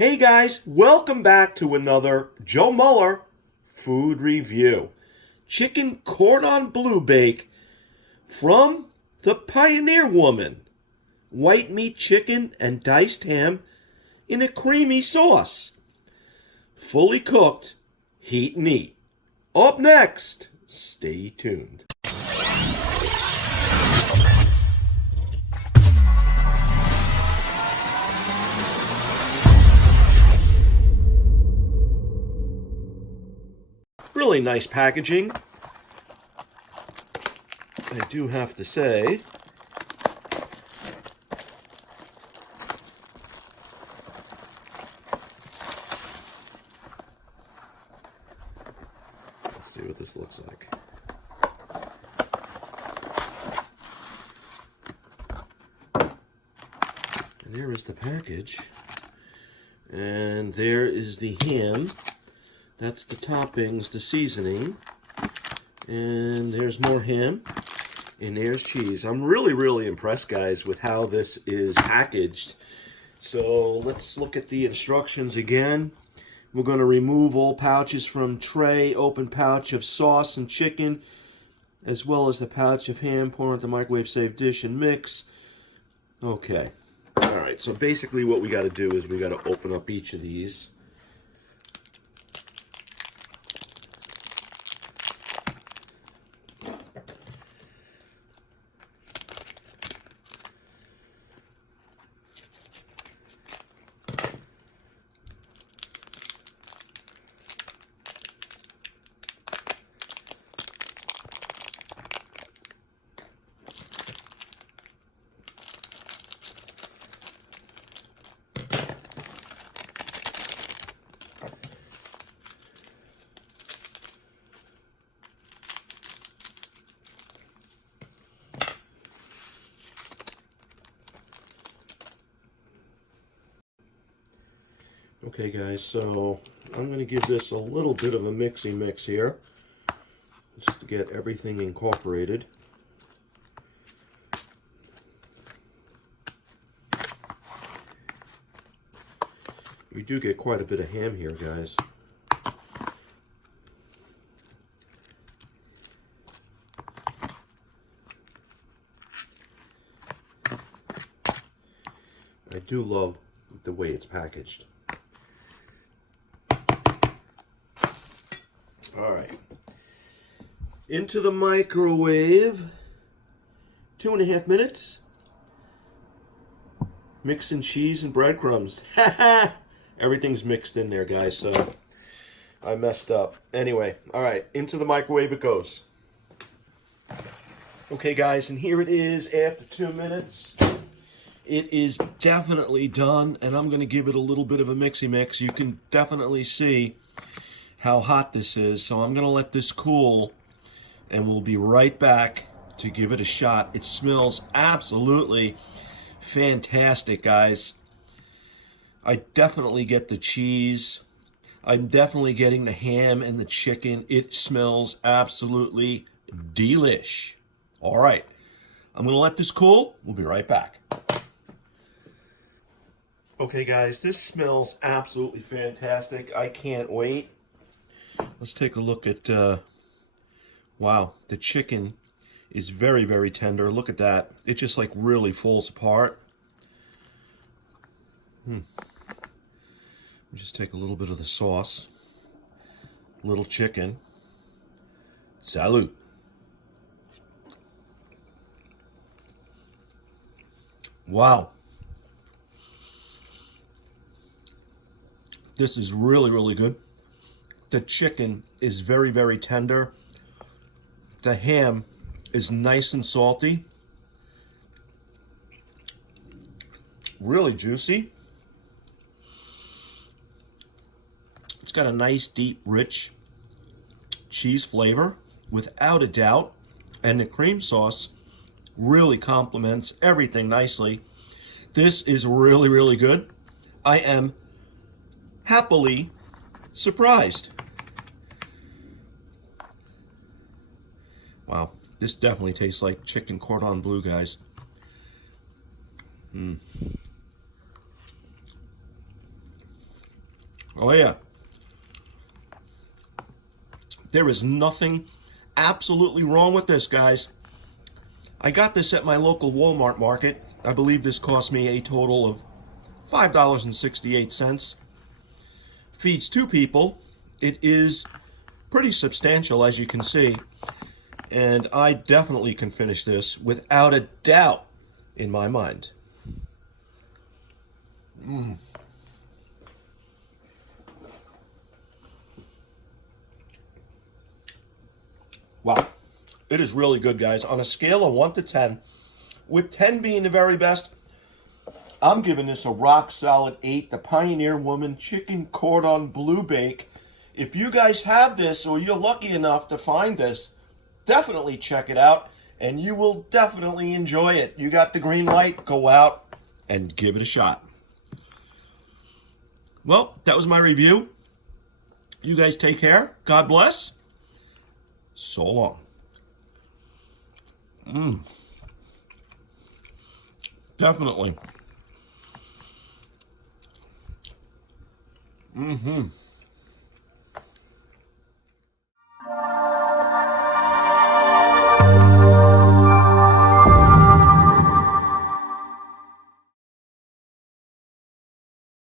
Hey guys, welcome back to another Joe Muller food review. Chicken Cordon Bleu Bake from the Pioneer Woman. White meat chicken and diced ham in a creamy sauce. Fully cooked, heat and eat. Up next, stay tuned. Really nice packaging, I do have to say. Let's see what this looks like. And there is the package, and there is the ham. That's the toppings, the seasoning. And there's more ham. And there's cheese. I'm really impressed, guys, with how this is packaged. So let's look at the instructions again. We're going to remove all pouches from tray, open pouch of sauce and chicken, as well as the pouch of ham, pour into microwave safe dish and mix. Okay. All right, so basically what we got to do is we got to open up each of these. Okay guys, so I'm going to give this a little bit of a mixy mix here, just to get everything incorporated. We do get quite a bit of ham here, guys. I do love the way it's packaged. All right, into the microwave, 2.5 minutes. Mixing cheese and breadcrumbs. Everything's mixed in there, guys, so I messed up. Anyway, all right, into the microwave it goes. Okay, guys, and here it is after 2 minutes. It is definitely done, and I'm going to give it a little bit of a mixy mix. You can definitely see how hot this is, so I'm going to let this cool, and we'll be right back to give it a shot. It smells absolutely fantastic, guys. I definitely get the cheese. I'm definitely getting the ham and the chicken. It smells absolutely delish. All right, I'm going to let this cool. We'll be right back. Okay, guys, this smells absolutely fantastic. I can't wait. Let's take a look at, wow, the chicken is very tender. Look at that. It just like really falls apart. Just take a little bit of the sauce. Little chicken. Salute. Wow. This is really good. The chicken is very tender. The ham is nice and salty. Really juicy. It's got a nice, deep, rich cheese flavor, without a doubt. And the cream sauce really complements everything nicely. This is really good. I am happily surprised. Wow, this definitely tastes like chicken cordon bleu, guys. Oh yeah. There is nothing absolutely wrong with this, guys. I got this at my local Walmart market. I believe this cost me a total of $5.68. Feeds 2 people. It is pretty substantial, as you can see. And I definitely can finish this without a doubt in my mind. Wow. It is really good, guys. On a scale of 1 to 10, with 10 being the very best, I'm giving this a rock solid 8. The Pioneer Woman Chicken Cordon Bleu Bake. If you guys have this, or you're lucky enough to find this, definitely check it out, and you will definitely enjoy it. You got the green light, go out and give it a shot. Well, that was my review. You guys take care. God bless. So long. Definitely.